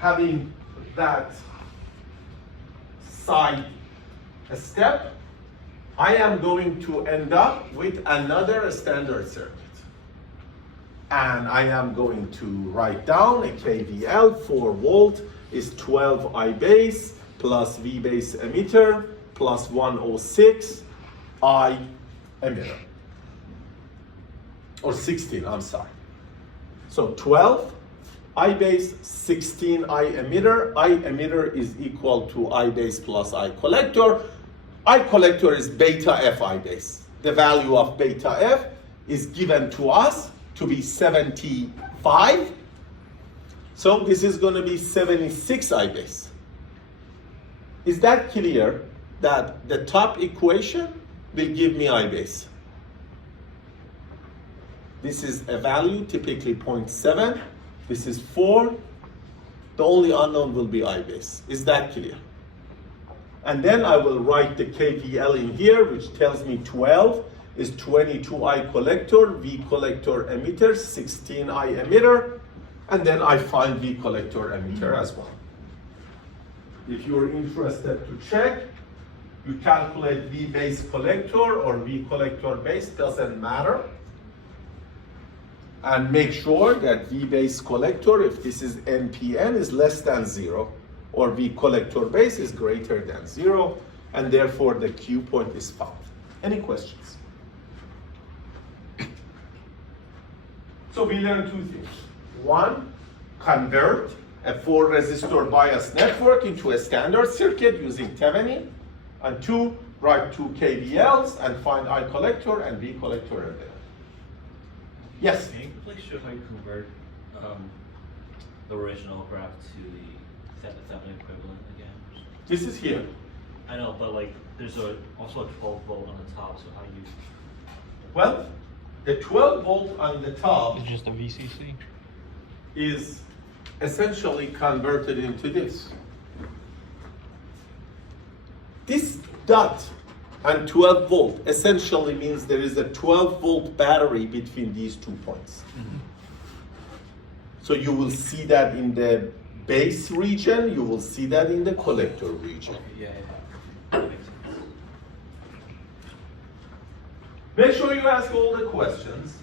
having that side step, I am going to end up with another standard circuit. And I am going to write down a KVL, 4 volt is 12 I base plus V base emitter plus 106 I emitter. Or 16, I'm sorry. So 12 I base, 16 I emitter. I emitter is equal to I base plus I collector. I collector is beta F I base. The value of beta F is given to us to be 75. So this is going to be 76 I base. Is that clear that the top equation will give me I base? This is a value, typically 0.7. This is 4. The only unknown will be I base. Is that clear? And then I will write the KVL in here, which tells me 12 is 22 I collector, V collector emitter, 16 I emitter, and then I find V collector emitter as well. If you're interested to check, you calculate V base collector or V collector base, doesn't matter. And make sure that V base collector, if this is NPN, is less than 0, or V collector base is greater than 0, and therefore the Q point is found. Any questions? So we learned 2 things. 1, convert a 4 resistor bias network into a standard circuit using Thevenin. And 2, write 2 KVLs and find I collector and V collector emitter. Yes? Can you please show how you convert the original graph to the Thevenin equivalent again? This is here. I know, but like there's also a 12 volt on the top, so how you... Well, the 12 volt on the top It's just a VCC. is essentially converted into this. This dot and 12 volt essentially means there is a 12 volt battery between these 2 points. Mm-hmm. So you will see that in the base region, you will see that in the collector region. Yeah. That makes sense. Make sure you ask all the questions.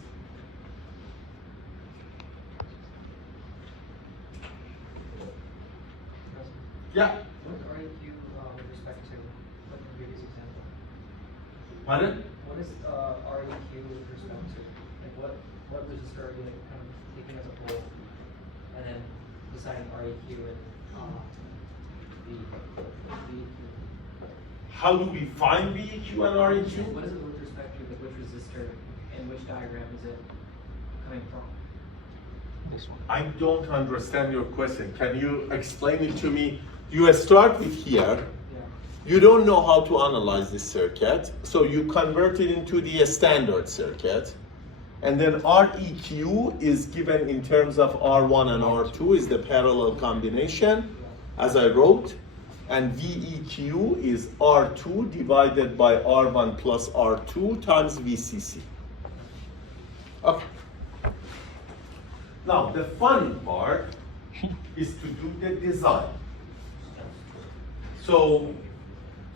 Yeah. What are you with respect to what the previous example? Pardon? What is REQ with respect to? Like what resistor are you kind of taking as a whole and then deciding REQ and VEQ? How do we find VEQ and REQ? What is it with respect to like which resistor and which diagram is it coming from? This one. I don't understand your question. Can you explain it to me? You start with here. Yeah. You don't know how to analyze this circuit, so you convert it into the standard circuit. And then REQ is given in terms of R1 and R2 is the parallel combination, as I wrote. And VEQ is R2 divided by R1 plus R2 times VCC. Okay. Now, the fun part is to do the design. So,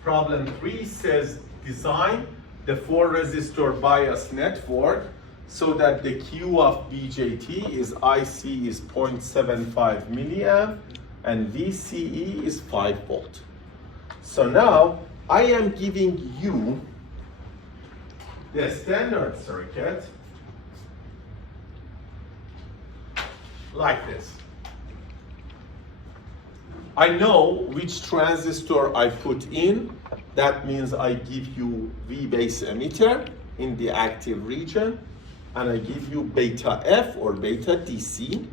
problem 3 says design the 4 resistor bias network so that the Q of BJT is IC is 0.75 milliamp and VCE is 5 volt. So now I am giving you the standard circuit like this. I know which transistor I put in. That means I give you V base emitter in the active region, and I give you beta F or beta DC,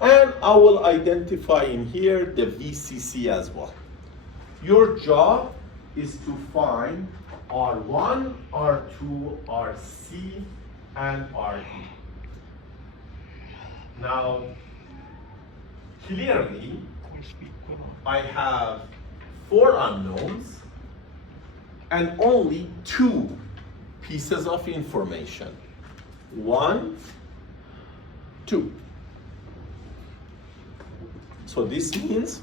and I will identify in here the VCC as well. Your job is to find R1, R2, RC, and RE. Now, clearly, I have 4 unknowns and only 2 pieces of information. 1, 2. So this means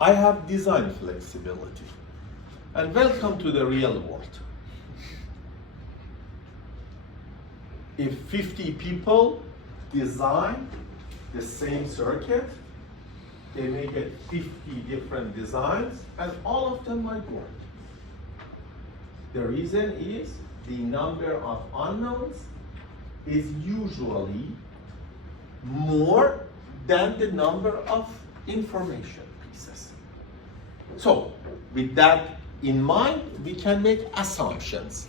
I have design flexibility. And welcome to the real world. If 50 people design the same circuit, they may get 50 different designs, and all of them might work. The reason is the number of unknowns is usually more than the number of information pieces. So, with that in mind, we can make assumptions.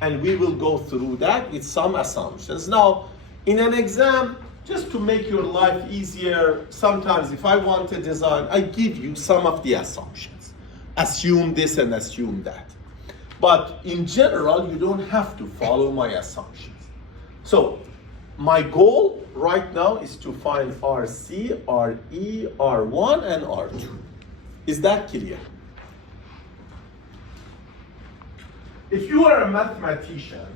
And we will go through that with some assumptions. Now, in an exam, just to make your life easier, sometimes if I want to design, I give you some of the assumptions. Assume this and assume that. But in general, you don't have to follow my assumptions. So, my goal right now is to find RC, RE, R1, and R2. Is that clear? If you are a mathematician,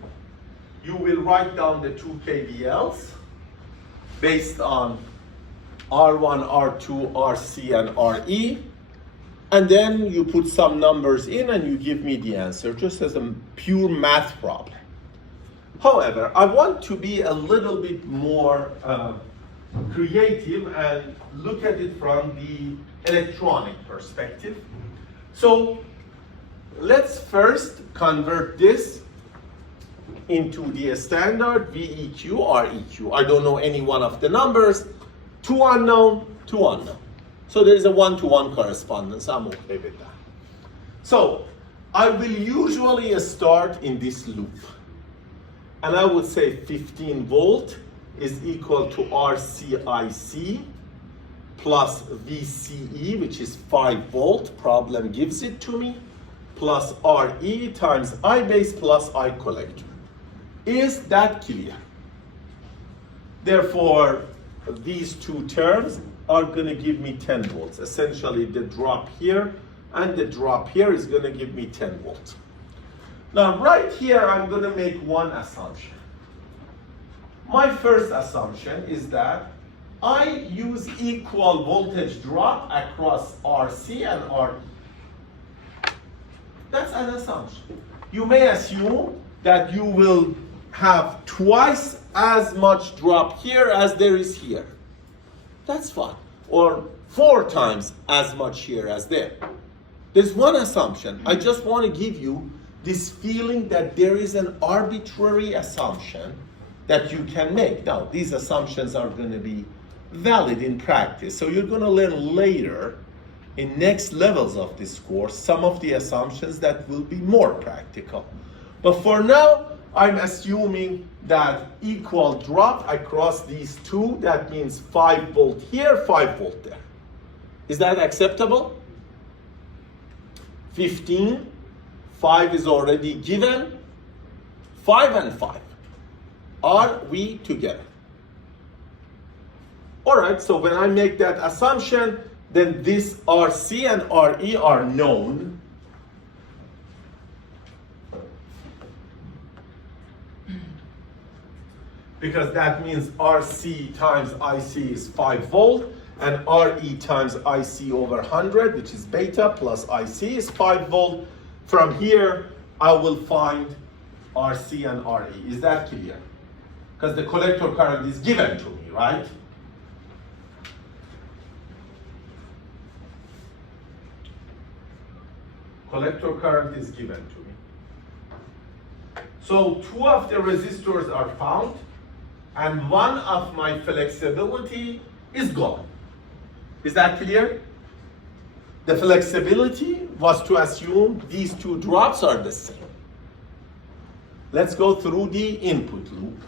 you will write down the two KVLs based on R1, R2, RC, and RE, and then you put some numbers in and you give me the answer, just as a pure math problem. However, I want to be a little bit more creative and look at it from the electronic perspective. So let's first convert this into the standard VEQ, REQ. I don't know any one of the numbers. Two unknown, two unknown. So there's a one-to-one correspondence. I'm okay with that. So I will usually start in this loop. And I would say 15 volt is equal to RCIC plus VCE, which is 5 volt, problem gives it to me, plus RE times I base plus I collector. Is that clear? Therefore, these two terms are going to give me 10 volts. Essentially, the drop here and the drop here is going to give me 10 volts. Now, right here, I'm going to make one assumption. My first assumption is that I use equal voltage drop across RC and RE. That's an assumption. You may assume that you will have twice as much drop here as there is here. That's fine. Or 4 times as much here as there. There's one assumption. I just want to give you this feeling that there is an arbitrary assumption that you can make. Now, these assumptions are going to be valid in practice. So you're going to learn later in next levels of this course some of the assumptions that will be more practical. But for now, I'm assuming that equal drop across these two, that means 5 volt here, 5 volt there. Is that acceptable? 15, 5 is already given, 5 and 5. Are we together? All right, so when I make that assumption, then this RC and RE are known. Because that means RC times IC is 5 volt, and RE times IC over 100, which is beta, plus IC is 5 volt. From here, I will find RC and RE. Is that clear? Because the collector current is given to me, right? Collector current is given to me. So 2 of the resistors are found, and 1 of my flexibility is gone. Is that clear? The flexibility was to assume these 2 drops are the same. Let's go through the input loop.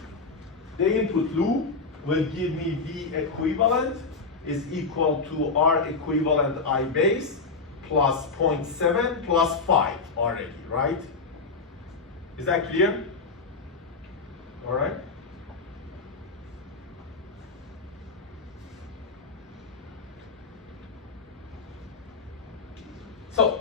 The input loop will give me V equivalent is equal to R equivalent I base plus 0.7 plus 5 already, right? Is that clear? All right. So,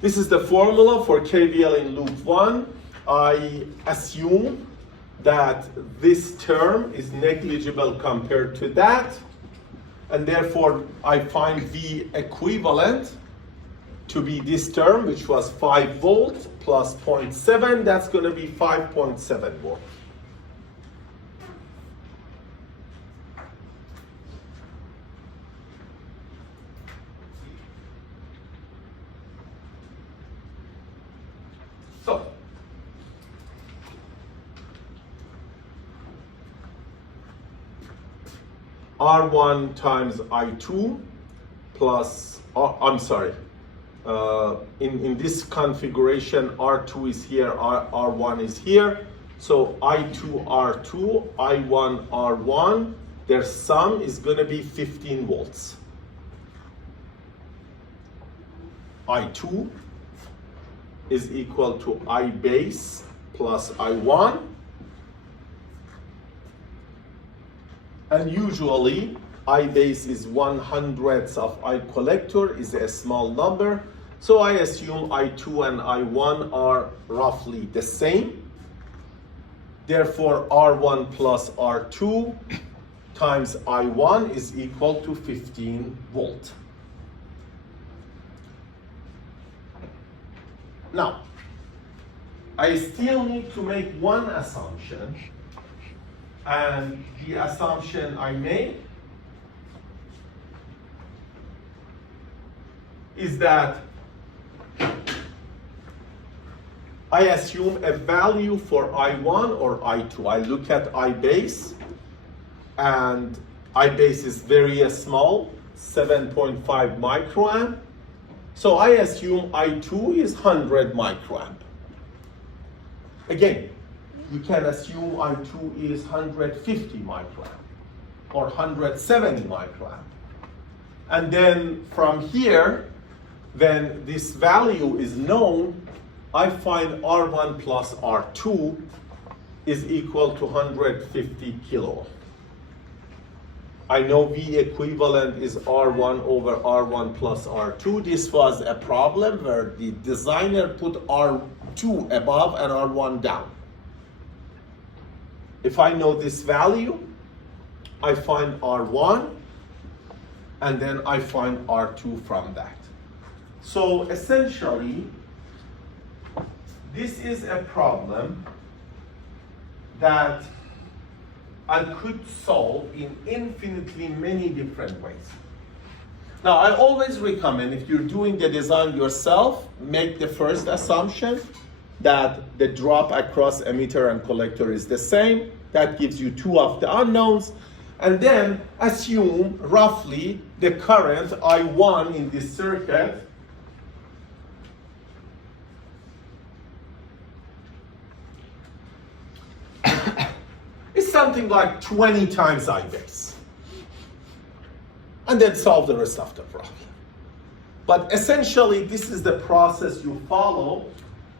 this is the formula for KVL in loop 1. I assume that this term is negligible compared to that, and therefore I find V equivalent to be this term, which was 5 volts plus 0.7, that's going to be 5.7 volts. So, R1 times I2 plus, in this configuration, R2 is here, R1 is here. So I2, R2, I1, R1, their sum is going to be 15 volts. I2 is equal to I base plus I1. And usually, I base is 1/100th of I collector, is a small number. So I assume I2 and I1 are roughly the same. Therefore, R1 plus R2 times I1 is equal to 15 volt. Now, I still need to make one assumption. And the assumption I made is that I assume a value for I1 or I2. I look at I base, and I base is very small, 7.5 microamp. So I assume I2 is 100 microamp. Again, you can assume I2 is 150 microamp or 170 microamp. And then from here, when this value is known, I find R1 plus R2 is equal to 150 kilo. I know V equivalent is R1 over R1 plus R2. This was a problem where the designer put R2 above and R1 down. If I know this value, I find R1, and then I find R2 from that. So essentially, this is a problem that I could solve in infinitely many different ways. Now, I always recommend, if you're doing the design yourself, make the first assumption that the drop across emitter and collector is the same. That gives you two of the unknowns. And then assume roughly the current I1 in this circuit is something like 20 times I base. And then solve the rest of the problem. But essentially, this is the process you follow.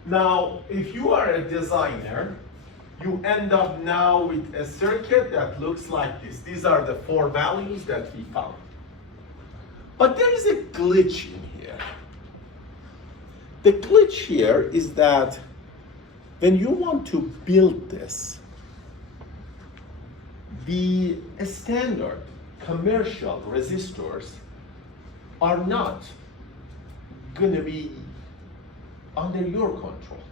Now, if you are a designer, you end up now with a circuit that looks like this. These are the 4 values that we found. But there is a glitch in here. The glitch here is that when you want to build this, the standard commercial resistors are not going to be under your control.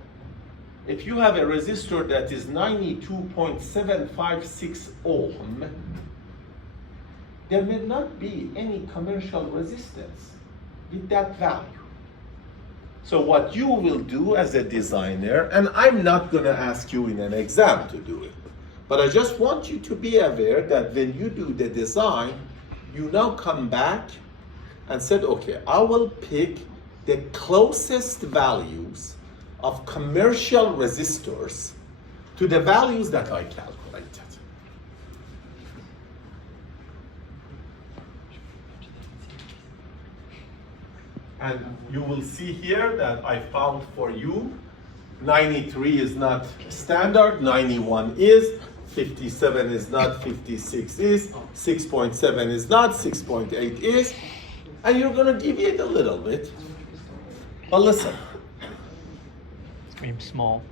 If you have a resistor that is 92.756 ohm, there may not be any commercial resistance with that value. So what you will do as a designer, and I'm not going to ask you in an exam to do it, but I just want you to be aware that when you do the design, you now come back and said, okay, I will pick the closest values of commercial resistors to the values that I calculated. And you will see here that I found for you 93 is not standard, 91 is, 57 is not, 56 is, 6.7 is not, 6.8 is, and you're going to deviate a little bit. But listen. Scream small.